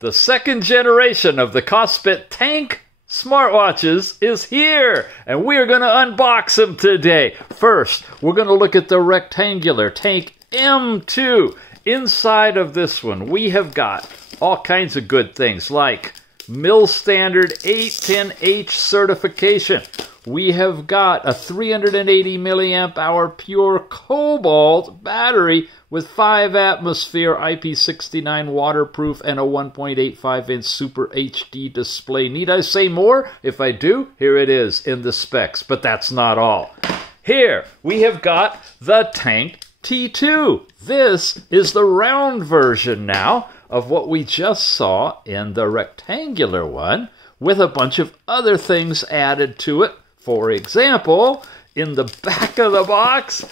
The second generation of the Kospet Tank smartwatches is here, and we're going to unbox them today. First, we're going to look at the rectangular Tank M2. Inside of this one, we have got all kinds of good things like MIL-STD 810H certification. We have got a 380 milliamp hour pure cobalt battery with 5 atmosphere IP69 waterproof and a 1.85 inch Super HD display. Need I say more? If I do, here it is in the specs, but that's not all. Here we have got the Tank T2. This is the round version now of what we just saw in the rectangular one, with a bunch of other things added to it. For example, in the back of the box,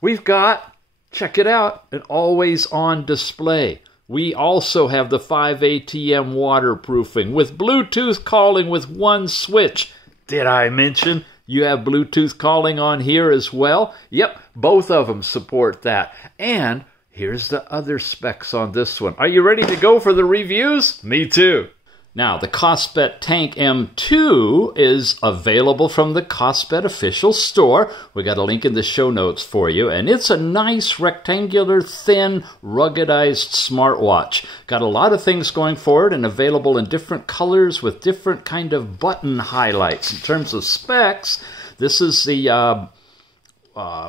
we've got, check it out, an always-on display. We also have the 5 ATM waterproofing with Bluetooth calling with one switch. Did I mention you have Bluetooth calling on here as well? Yep, both of them support that. And here's the other specs on this one. Are you ready to go for the reviews? Me too. Now, the Kospet Tank M2 is available from the Kospet official store. We got a link in the show notes for you. And it's a nice, rectangular, thin, ruggedized smartwatch. Got a lot of things going for it and available in different colors with different kind of button highlights. In terms of specs, this is the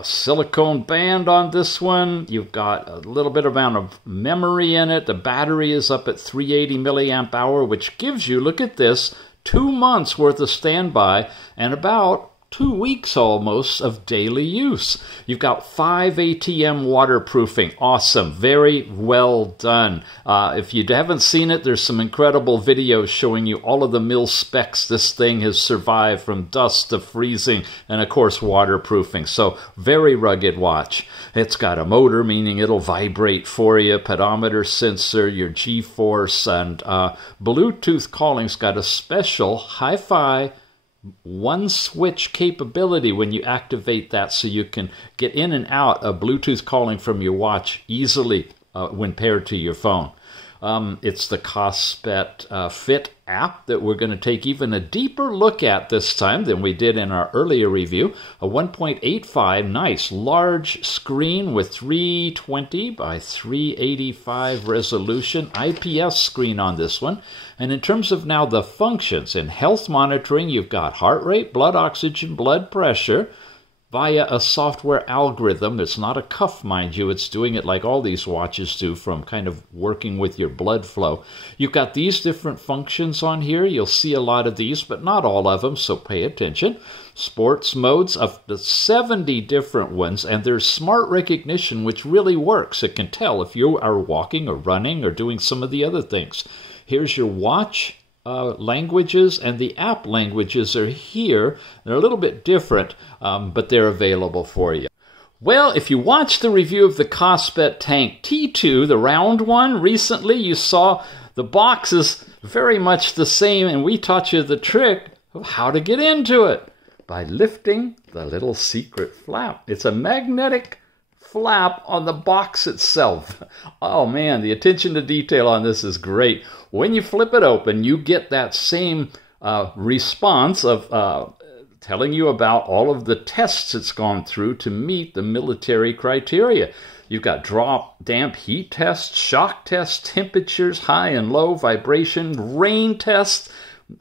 silicone band on this one. You've got a little bit amount of memory in it. The battery is up at 380 milliamp hour, which gives you, look at this, 2 months worth of standby and about 2 weeks almost of daily use. You've got 5 ATM waterproofing. Awesome. Very well done. If you haven't seen it, there's some incredible videos showing you all of the mil specs this thing has survived, from dust to freezing and, of course, waterproofing. So, very rugged watch. It's got a motor, meaning it'll vibrate for you, pedometer sensor, your G-force, and Bluetooth calling's got a special hi-fi one switch capability when you activate that, so you can get in and out of Bluetooth calling from your watch easily when paired to your phone. It's the Kospet Fit app that we're going to take even a deeper look at this time than we did in our earlier review. A 1.85 nice large screen with 320 by 385 resolution IPS screen on this one. And in terms of now the functions in health monitoring, you've got heart rate, blood oxygen, blood pressure, via a software algorithm. It's not a cuff, mind you. It's doing it like all these watches do, from kind of working with your blood flow. You've got these different functions on here. You'll see a lot of these, but not all of them, so pay attention. Sports modes, of the 70 different ones, and there's smart recognition, which really works. It can tell if you are walking or running or doing some of the other things. Here's your watch languages, and the app languages are here. They're a little bit different, but they're available for you. Well, if you watched the review of the Kospet Tank T2, the round one, recently, you saw the box is very much the same, and we taught you the trick of how to get into it by lifting the little secret flap. It's a magnetic flap on the box itself. Oh man, the attention to detail on this is great. When you flip it open, you get that same response of telling you about all of the tests it's gone through to meet the military criteria. You've got drop, damp, heat tests, shock tests, temperatures, high and low, vibration, rain tests.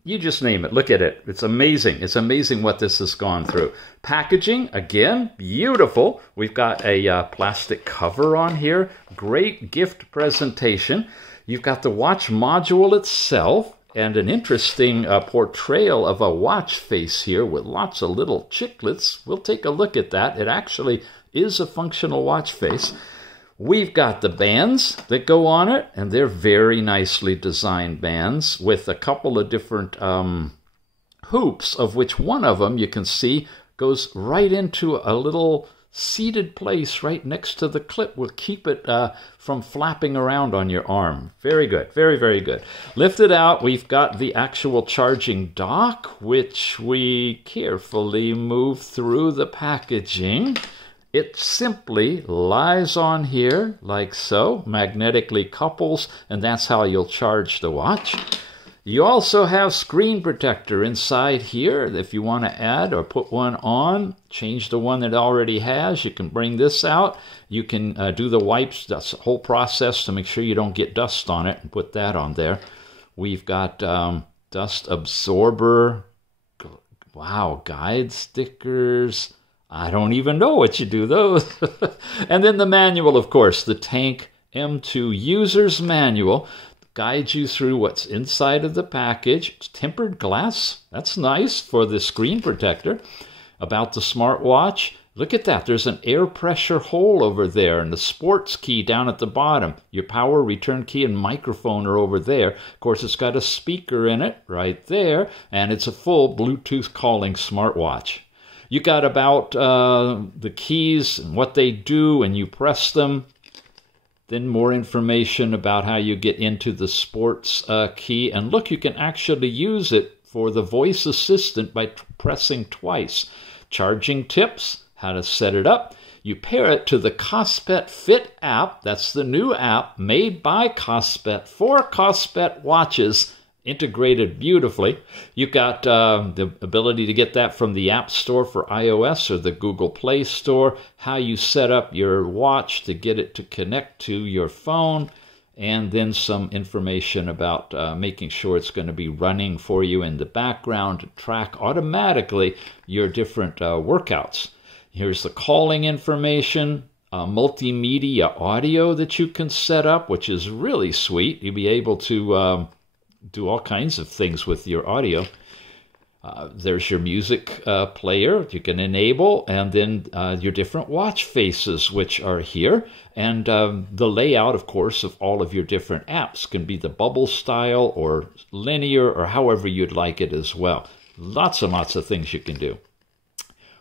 You just name it. Look at it. It's amazing. It's amazing what this has gone through. Packaging, again, beautiful. We've got a plastic cover on here. Great gift presentation. You've got the watch module itself and an interesting portrayal of a watch face here with lots of little chiclets. We'll take a look at that. It actually is a functional watch face. We've got the bands that go on it, and they're very nicely designed bands with a couple of different hoops, of which one of them you can see goes right into a little seated place right next to the clip. Will keep it from flapping around on your arm. Very good. Very, very good. Lift it out. We've got the actual charging dock, which we carefully move through the packaging. It simply lies on here like so, magnetically couples, and that's how you'll charge the watch. You also have screen protector inside here. If you want to add or put one on, change the one that already has, you can bring this out. You can do the wipes, that's the whole process to make sure you don't get dust on it, and put that on there. We've got dust absorber, wow, guide stickers. I don't even know what you do those. And then the manual, of course, the Tank M2 User's Manual. Guides you through what's inside of the package. It's tempered glass. That's nice for the screen protector. About the smartwatch. Look at that. There's an air pressure hole over there, and the sports key down at the bottom. Your power, return key, and microphone are over there. Of course, it's got a speaker in it right there, and it's a full Bluetooth calling smartwatch. You got about the keys and what they do, and you press them. Then more information about how you get into the sports key. And look, you can actually use it for the voice assistant by pressing twice. Charging tips, how to set it up. You pair it to the Kospet Fit app. That's the new app made by Kospet for Kospet watches, integrated beautifully. You've got the ability to get that from the App Store for iOS or the Google Play Store, how you set up your watch to get it to connect to your phone, and then some information about making sure it's going to be running for you in the background to track automatically your different workouts. Here's the calling information, multimedia audio that you can set up, which is really sweet. You'll be able to do all kinds of things with your audio. There's your music player you can enable, and then your different watch faces, which are here. And the layout, of course, of all of your different apps can be the bubble style or linear or however you'd like it as well. Lots and lots of things you can do.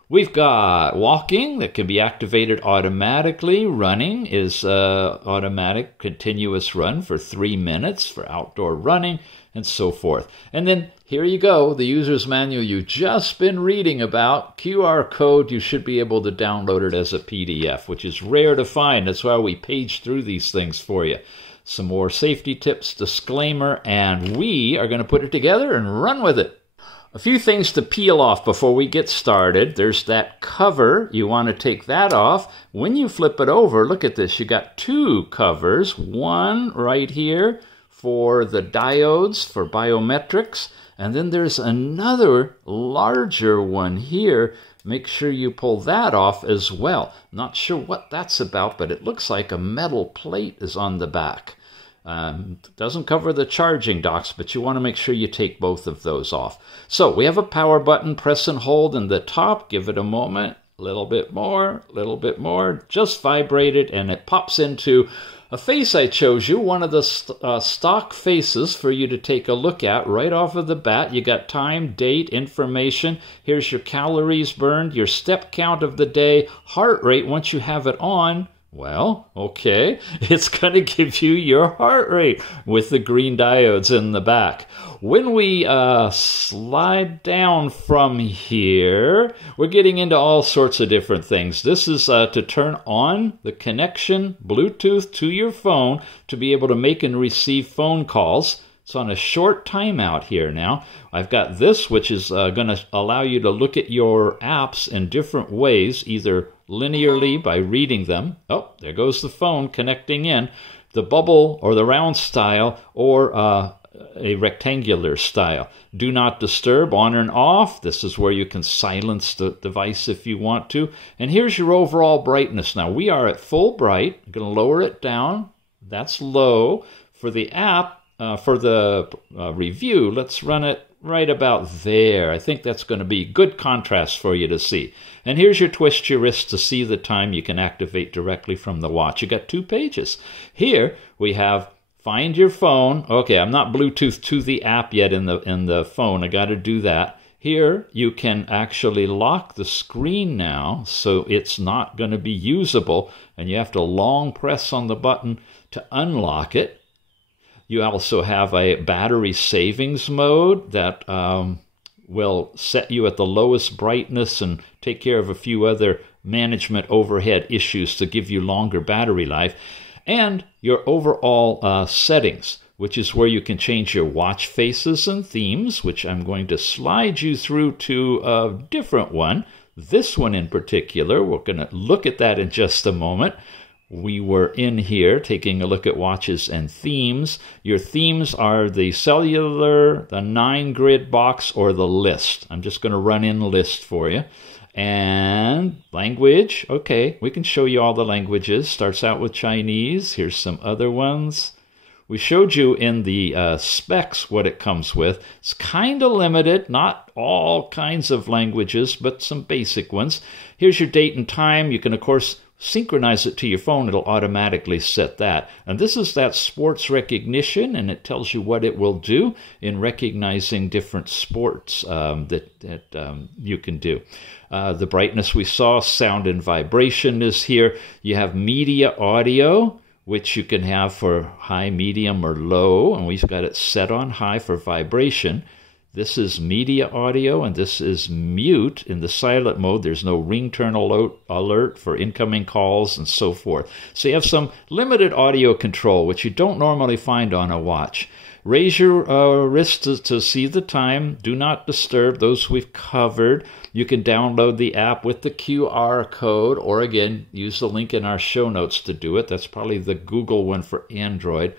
We've got walking that can be activated automatically. Running is automatic continuous run for 3 minutes for outdoor running and so forth. And then here you go, the user's manual you've just been reading about. QR code, you should be able to download it as a PDF, which is rare to find. That's why we page through these things for you. Some more safety tips, disclaimer, and we are going to put it together and run with it. A few things to peel off before we get started. There's that cover. You want to take that off. When you flip it over, look at this. You got 2 covers. One right here for the diodes for biometrics. And then there's another larger one here. Make sure you pull that off as well. Not sure what that's about, but it looks like a metal plate is on the back. Doesn't cover the charging docks, but you want to make sure you take both of those off. So we have a power button, press and hold in the top, give it a moment, a little bit more, just vibrate it, and it pops into a face I chose you, one of the stock faces for you to take a look at right off of the bat. You got time, date, information. Here's your calories burned, your step count of the day, heart rate once you have it on. Well, okay, it's going to give you your heart rate with the green diodes in the back. When we slide down from here, we're getting into all sorts of different things. This is to turn on the connection, Bluetooth to your phone, to be able to make and receive phone calls. It's on a short timeout here now. I've got this, which is going to allow you to look at your apps in different ways, either linearly by reading them. Oh, there goes the phone connecting in. The bubble or the round style or a rectangular style. Do not disturb, on and off. This is where you can silence the device if you want to. And here's your overall brightness. Now, we are at full bright. I'm going to lower it down. That's low. For the app, for the review, let's run it right about there. I think that's going to be good contrast for you to see. And here's your twist your wrist to see the time you can activate directly from the watch. You got 2 pages. Here we have find your phone. Okay, I'm not Bluetooth to the app yet in the phone. I got to do that. Here you can actually lock the screen now, so it's not going to be usable, and you have to long press on the button to unlock it. You also have a battery savings mode that will set you at the lowest brightness and take care of a few other management overhead issues to give you longer battery life, and your overall settings, which is where you can change your watch faces and themes, which I'm going to slide you through to a different one. This one in particular, we're going to look at that in just a moment. We were in here taking a look at watches and themes. Your themes are the cellular, the 9-grid box, or the list. I'm just going to run in the list for you. And language, okay, we can show you all the languages. Starts out with Chinese. Here's some other ones. We showed you in the specs what it comes with. It's kind of limited, not all kinds of languages, but some basic ones. Here's your date and time. You can, of course, synchronize it to your phone. It'll automatically set that. And this is that sports recognition, and it tells you what it will do in recognizing different sports that you can do. The brightness we saw, sound and vibration is here. You have media audio, which you can have for high, medium, or low, and we've got it set on high for vibration. This is media audio, and this is mute in the silent mode. There's no ringtone alert for incoming calls and so forth. So you have some limited audio control, which you don't normally find on a watch. Raise your wrist to see the time. Do not disturb. Those we've covered. You can download the app with the QR code, or again, use the link in our show notes to do it. That's probably the Google one for Android.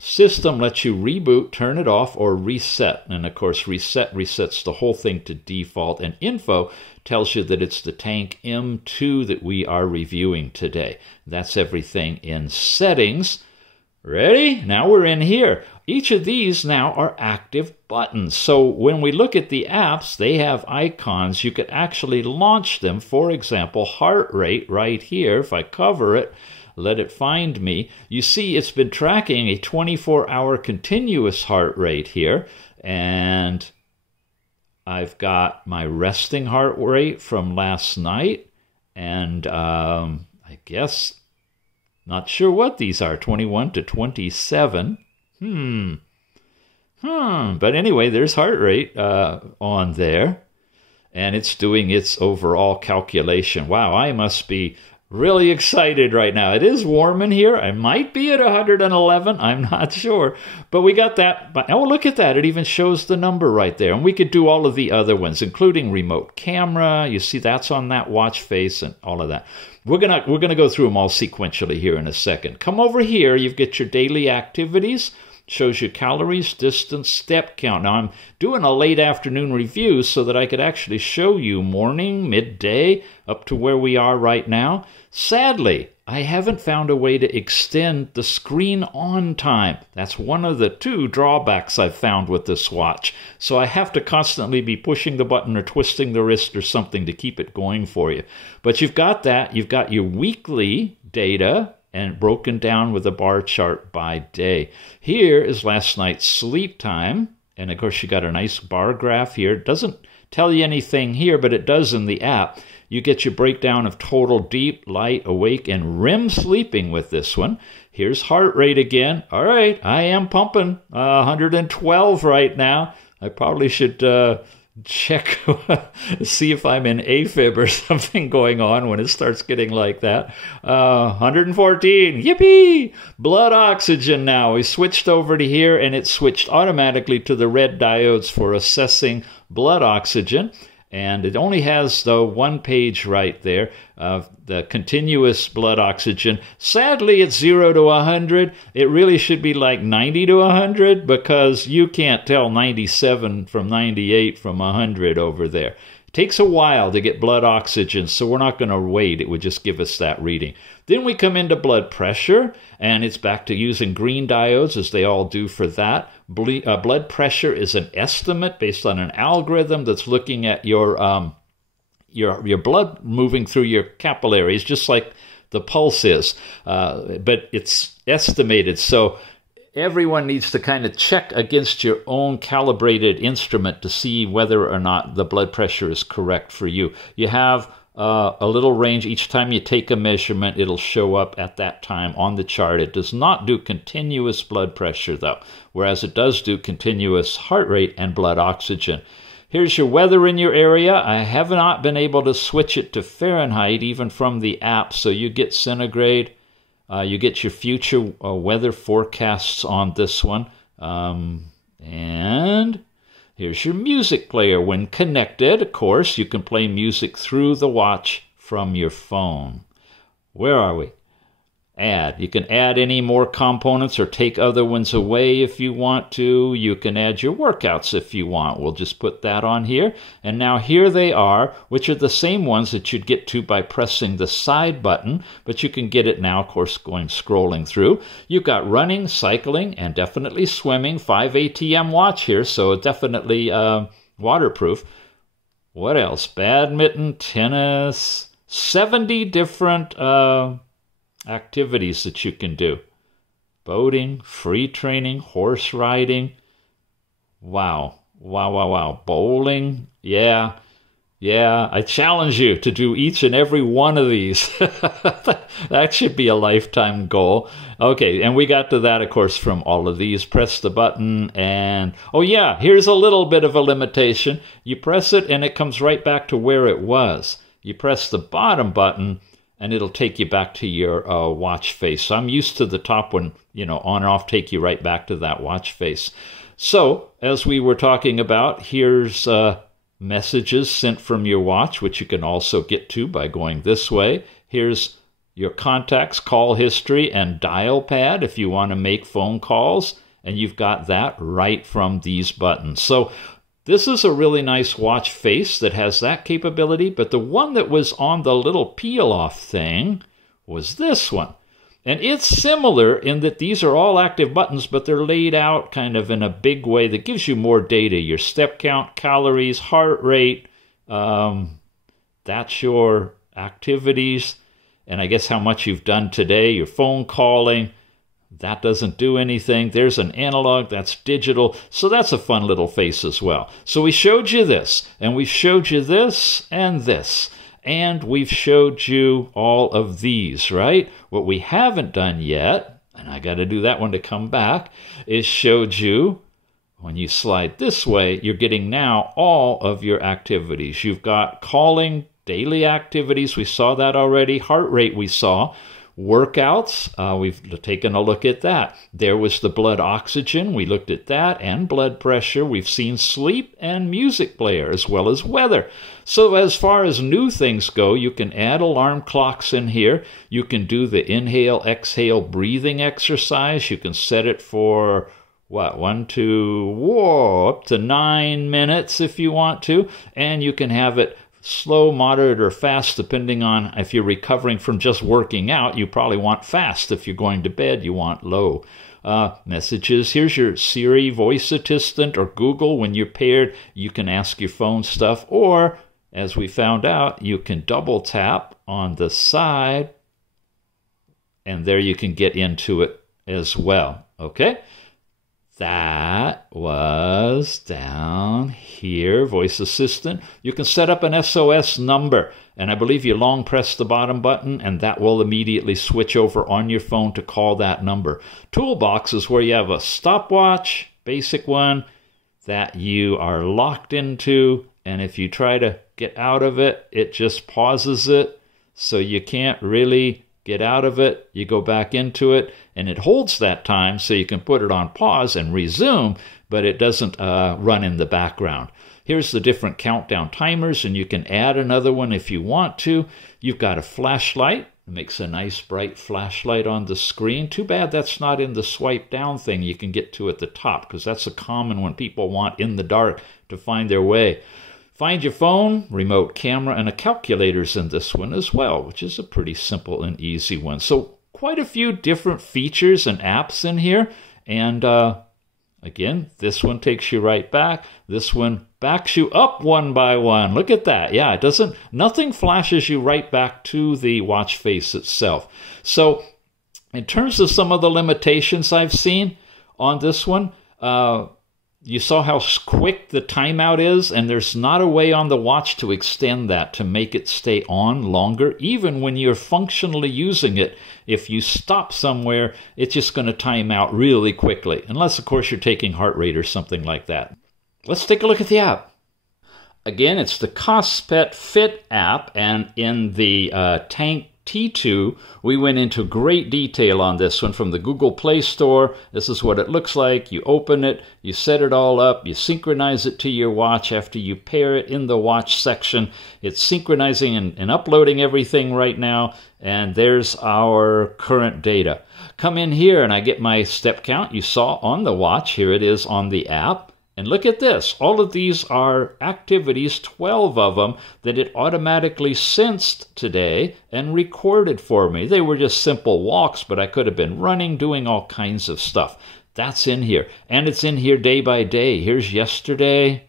System lets you reboot, turn it off, or reset. And of course, reset resets the whole thing to default. And info tells you that it's the Tank M2 that we are reviewing today. That's everything in settings. Ready? Now we're in here. Each of these now are active buttons. So when we look at the apps, they have icons. You could actually launch them. For example, heart rate right here. If I cover it, let it find me. You see it's been tracking a 24-hour continuous heart rate here. And I've got my resting heart rate from last night. And I guess, not sure what these are, 21 to 27. But anyway, there's heart rate on there. And it's doing its overall calculation. Wow, I must be really excited right now. It is warm in here. I might be at 111. I'm not sure. But we got that. Oh, look at that. It even shows the number right there. And we could do all of the other ones, including remote camera. You see that's on that watch face and all of that. We're gonna go through them all sequentially here in a second. Come over here. You've got your daily activities. Shows you calories, distance, step count. Now, I'm doing a late afternoon review so that I could actually show you morning, midday, up to where we are right now. Sadly, I haven't found a way to extend the screen on time. That's one of the 2 drawbacks I've found with this watch. So I have to constantly be pushing the button or twisting the wrist or something to keep it going for you. But you've got that. You've got your weekly data, and broken down with a bar chart by day. Here is last night's sleep time. And of course, you got a nice bar graph here. It doesn't tell you anything here, but it does in the app. You get your breakdown of total deep, light, awake, and REM sleeping with this one. Here's heart rate again. All right, I am pumping 112 right now. I probably should check, see if I'm in AFib or something going on when it starts getting like that. 114, yippee! Blood oxygen now. We switched over to here, and it switched automatically to the red diodes for assessing blood oxygen. And it only has the 1 page right there of the continuous blood oxygen. Sadly, it's 0 to 100. It really should be like 90 to 100 because you can't tell 97 from 98 from 100 over there. It takes a while to get blood oxygen, so we're not going to wait. It would just give us that reading. Then we come into blood pressure, and it's back to using green diodes, as they all do for that. Blood pressure is an estimate based on an algorithm that's looking at your blood moving through your capillaries, just like the pulse is. But it's estimated, so everyone needs to kind of check against your own calibrated instrument to see whether or not the blood pressure is correct for you. You have a little range. Each time you take a measurement, it'll show up at that time on the chart. It does not do continuous blood pressure, though, whereas it does do continuous heart rate and blood oxygen. Here's your weather in your area. I have not been able to switch it to Fahrenheit even from the app, so you get centigrade. You get your future weather forecasts on this one. And here's your music player. When connected, of course, you can play music through the watch from your phone. Where are we? Add. You can add any more components or take other ones away if you want to. You can add your workouts if you want. We'll just put that on here. And now here they are, which are the same ones that you'd get to by pressing the side button, but you can get it now, of course, scrolling through. You've got running, cycling, and definitely swimming. 5 ATM watch here, so definitely waterproof. What else? Badminton, tennis, 70 different activities that you can do. Boating, free training, horse riding. Wow. Bowling. Yeah. I challenge you to do each and every one of these. That should be a lifetime goal. Okay, and we got to that, of course, from all of these. Press the button and, oh yeah, here's a little bit of a limitation. You press it and it comes right back to where it was. You press the bottom button and it'll take you back to your watch face. So I'm used to the top one, on and off, take you right back to that watch face. So, as we were talking about, here's messages sent from your watch, which you can also get to by going this way. Here's your contacts, call history, and dial pad if you want to make phone calls. And you've got that right from these buttons. So, this is a really nice watch face that has that capability, but the one that was on the little peel-off thing was this one. And it's similar in that these are all active buttons, but they're laid out kind of in a big way that gives you more data. Your step count, calories, heart rate, that's your activities, and I guess how much you've done today, your phone calling. That doesn't do anything. There's an analog, that's digital. So that's a fun little face as well. So we showed you this, and we've showed you this and this, and we've showed you all of these, right? What we haven't done yet, and I got to do that one to come back, is showed you when you slide this way, you're getting now all of your activities. You've got calling, daily activities, we saw that already, heart rate we saw. Workouts, we've taken a look at that. There was the blood oxygen, we looked at that, and blood pressure. We've seen sleep and music player, as well as weather. So as far as new things go, you can add alarm clocks in here. You can do the inhale, exhale, breathing exercise. You can set it for, up to 9 minutes if you want to. And you can have it slow, moderate, or fast, depending on if you're recovering from just working out. You probably want fast. If you're going to bed, you want low. Messages. Here's your Siri voice assistant or Google. When you're paired, you can ask your phone stuff. Or, as we found out, you can double tap on the side, and there you can get into it as well. Okay? That was down here, voice assistant. You can set up an SOS number, and I believe you long press the bottom button, and that will immediately switch over on your phone to call that number. Toolbox is where you have a stopwatch, basic one, that you are locked into, and if you try to get out of it, it just pauses it, so you can't really get out of it. You go back into it, and it holds that time so you can put it on pause and resume, but it doesn't run in the background. Here's the different countdown timers, and you can add another one if you want to. You've got a flashlight. It makes a nice bright flashlight on the screen. Too bad that's not in the swipe down thing you can get to at the top, because that's a common one people want in the dark to find their way. Find your phone, remote camera, and a calculator's in this one as well, which is a pretty simple and easy one. So quite a few different features and apps in here. And again, this one takes you right back. This one backs you up one by one. Look at that. Yeah, nothing flashes you right back to the watch face itself. So in terms of some of the limitations I've seen on this one, you saw how quick the timeout is, and there's not a way on the watch to extend that to make it stay on longer. Even when you're functionally using it, if you stop somewhere, it's just going to time out really quickly, unless, of course, you're taking heart rate or something like that. Let's take a look at the app. Again, it's the Kospet Fit app, and in the Tank T2, we went into great detail on this one from the Google Play Store. This is what it looks like. You open it, you set it all up, you synchronize it to your watch after you pair it in the watch section. It's synchronizing and uploading everything right now, and there's our current data. Come in here and I get my step count you saw on the watch. Here it is on the app. And look at this. All of these are activities, 12 of them, that it automatically sensed today and recorded for me. They were just simple walks, but I could have been running, doing all kinds of stuff. That's in here. And it's in here day by day. Here's yesterday.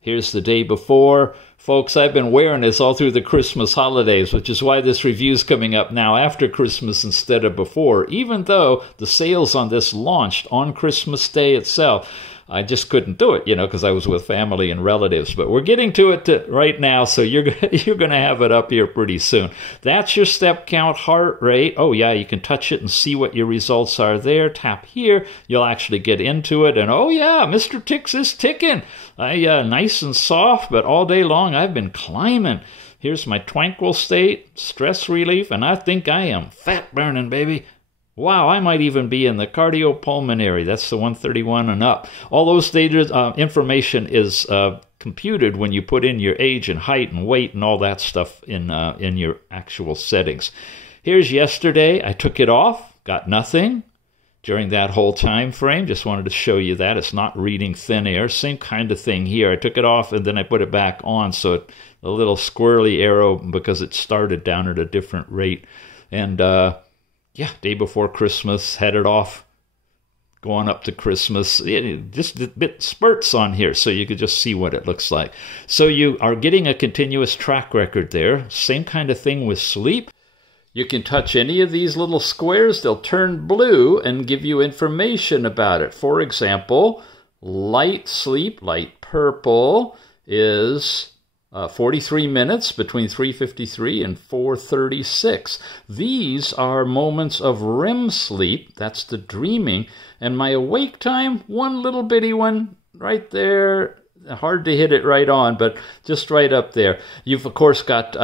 Here's the day before. Folks, I've been wearing this all through the Christmas holidays, which is why this review is coming up now after Christmas instead of before, even though the sales on this launched on Christmas Day itself. I just couldn't do it, because I was with family and relatives. But we're getting to it right now, so you're going to have it up here pretty soon. That's your step count, heart rate. Oh, yeah, you can touch it and see what your results are there. Tap here. You'll actually get into it. And, oh, yeah, Mr. Ticks is ticking. Nice and soft, but all day long I've been climbing. Here's my tranquil state, stress relief, and I think I am fat burning, baby. Wow, I might even be in the cardiopulmonary. That's the 131 and up. All those data information is computed when you put in your age and height and weight and all that stuff in your actual settings. Here's yesterday. I took it off, got nothing during that whole time frame. Just wanted to show you that. It's not reading thin air. Same kind of thing here. I took it off and then I put it back on, so a little squirrely arrow because it started down at a different rate. And yeah, day before Christmas, had it off, going up to Christmas. Just a bit spurts on here, so you could just see what it looks like. So you are getting a continuous track record there. Same kind of thing with sleep. You can touch any of these little squares. They'll turn blue and give you information about it. For example, light sleep, light purple, is 43 minutes between 3:53 and 4:36. These are moments of REM sleep. That's the dreaming. And my awake time, one little bitty one right there. Hard to hit it right on, but just right up there. You've, of course, got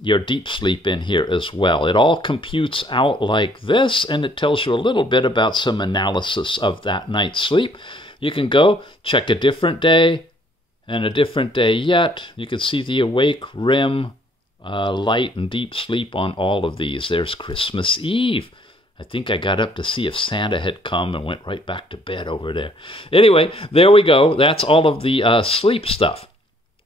your deep sleep in here as well. It all computes out like this, and it tells you a little bit about some analysis of that night's sleep. You can go check a different day, and a different day yet. You can see the awake, REM, light, and deep sleep on all of these. There's Christmas Eve. I think I got up to see if Santa had come and went right back to bed over there. Anyway, there we go. That's all of the sleep stuff.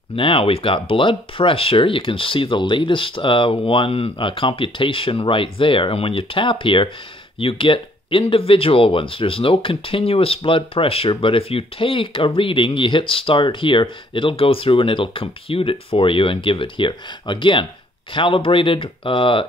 Now we've got blood pressure. You can see the latest computation right there. And when you tap here, you get individual ones. There's no continuous blood pressure, but if you take a reading, you hit start here, it'll go through and it'll compute it for you and give it here. Again, calibrated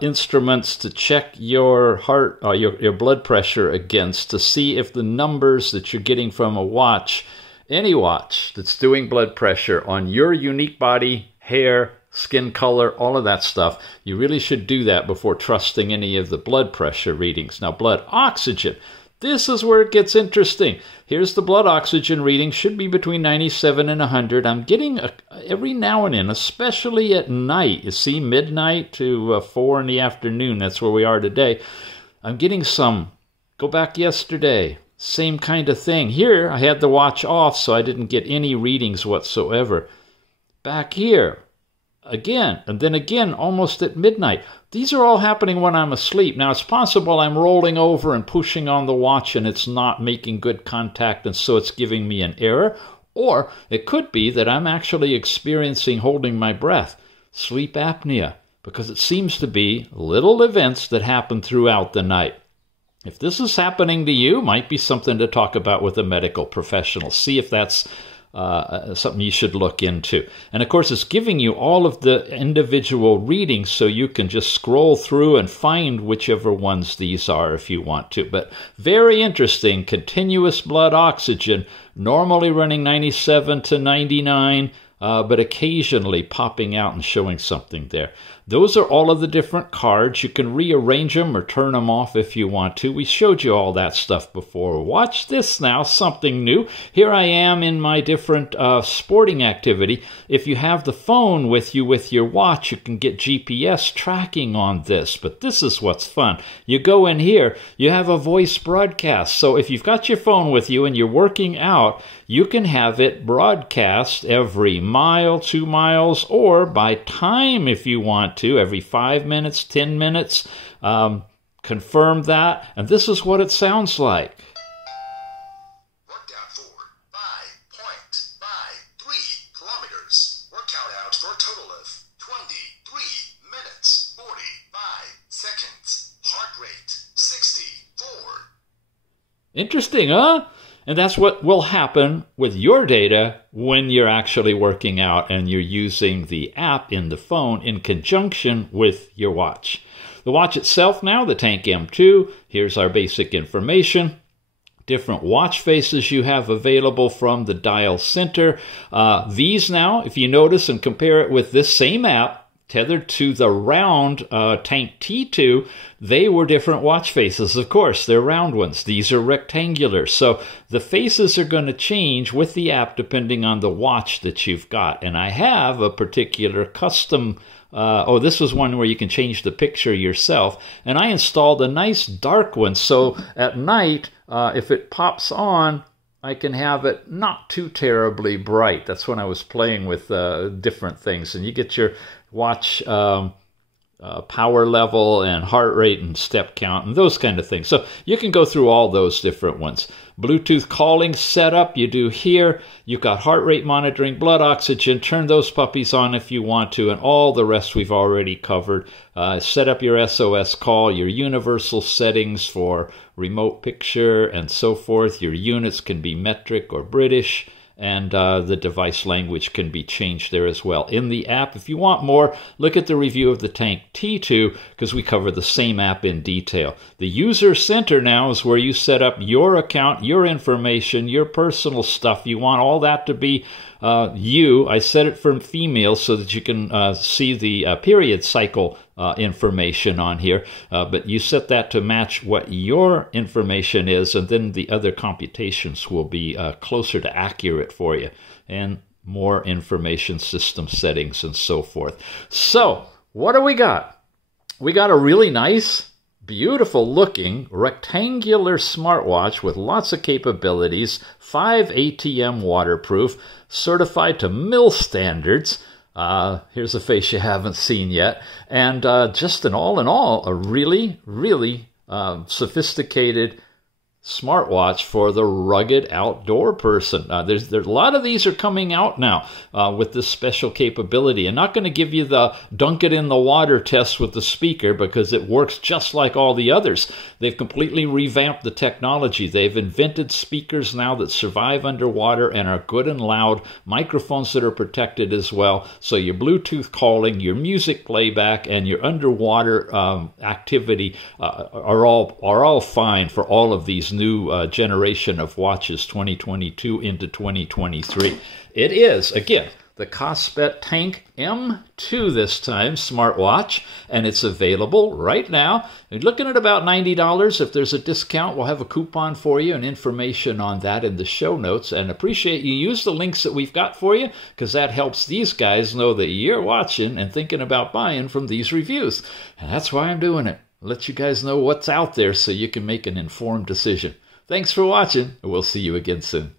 instruments to check your heart, your blood pressure against, to see if the numbers that you're getting from a watch, any watch that's doing blood pressure on your unique body, hair, skin color, all of that stuff. You really should do that before trusting any of the blood pressure readings. Now, blood oxygen. This is where it gets interesting. Here's the blood oxygen reading. Should be between 97 and 100. I'm getting every now and then, especially at night. You see, midnight to 4 in the afternoon. That's where we are today. I'm getting some. Go back yesterday. Same kind of thing. Here, I had the watch off, so I didn't get any readings whatsoever. Back here. Again, and then again, almost at midnight. These are all happening when I'm asleep. Now, it's possible I'm rolling over and pushing on the watch and it's not making good contact, and so it's giving me an error. Or it could be that I'm actually experiencing holding my breath, sleep apnea, because it seems to be little events that happen throughout the night. If this is happening to you, might be something to talk about with a medical professional. See if that's something you should look into. And of course, it's giving you all of the individual readings, so you can just scroll through and find whichever ones these are if you want to. But very interesting. Continuous blood oxygen, normally running 97 to 99, but occasionally popping out and showing something there. Those are all of the different cards. You can rearrange them or turn them off if you want to. We showed you all that stuff before. Watch this now, something new. Here I am in my different sporting activity. If you have the phone with you with your watch, you can get GPS tracking on this. But this is what's fun. You go in here, you have a voice broadcast. So if you've got your phone with you and you're working out, you can have it broadcast every mile, 2 miles, or by time if you want to, every 5 minutes, 10 minutes. Confirm that, and this is what it sounds like. Workout for 5.53 kilometers. Workout out for a total of 23 minutes, 45 seconds. Heart rate 64. Interesting, huh? And that's what will happen with your data when you're actually working out and you're using the app in the phone in conjunction with your watch. The watch itself now, the Tank M2, here's our basic information. Different watch faces you have available from the dial center. These now, if you notice and compare it with this same app, tethered to the round Tank T2, they were different watch faces. Of course, they're round ones. These are rectangular. So the faces are going to change with the app depending on the watch that you've got. And I have a particular custom, this was one where you can change the picture yourself. And I installed a nice dark one. So at night, if it pops on, I can have it not too terribly bright. That's when I was playing with different things. And you get your watch power level and heart rate and step count and those kind of things. So you can go through all those different ones. Bluetooth calling setup you do here. You've got heart rate monitoring, blood oxygen. Turn those puppies on if you want to, and all the rest we've already covered. Set up your SOS call, your universal settings for remote picture and so forth. Your units can be metric or British. And the device language can be changed there as well. In the app, if you want more, look at the review of the Tank T2 because we cover the same app in detail. The user center now is where you set up your account, your information, your personal stuff. You want all that to be you. I set it for females so that you can see the period cycle information on here, but you set that to match what your information is, and then the other computations will be closer to accurate for you, and more information system settings and so forth. So what do we got? We got a really nice, beautiful looking rectangular smartwatch with lots of capabilities, 5 ATM waterproof, certified to MIL standards. Here's a face you haven't seen yet. And just in all, a really, really sophisticated smartwatch for the rugged outdoor person. There's a lot of these are coming out now with this special capability. I'm not going to give you the dunk it in the water test with the speaker because it works just like all the others. They've completely revamped the technology. They've invented speakers now that survive underwater and are good and loud, microphones that are protected as well. So your Bluetooth calling, your music playback, and your underwater activity are all fine for all of these new generation of watches, 2022 into 2023. It is, again, the Kospet TANK M2 this time, smartwatch, and it's available right now. You're looking at about $90. If there's a discount, we'll have a coupon for you and information on that in the show notes. And appreciate you use the links that we've got for you because that helps these guys know that you're watching and thinking about buying from these reviews. And that's why I'm doing it. Let you guys know what's out there so you can make an informed decision. Thanks for watching, and we'll see you again soon.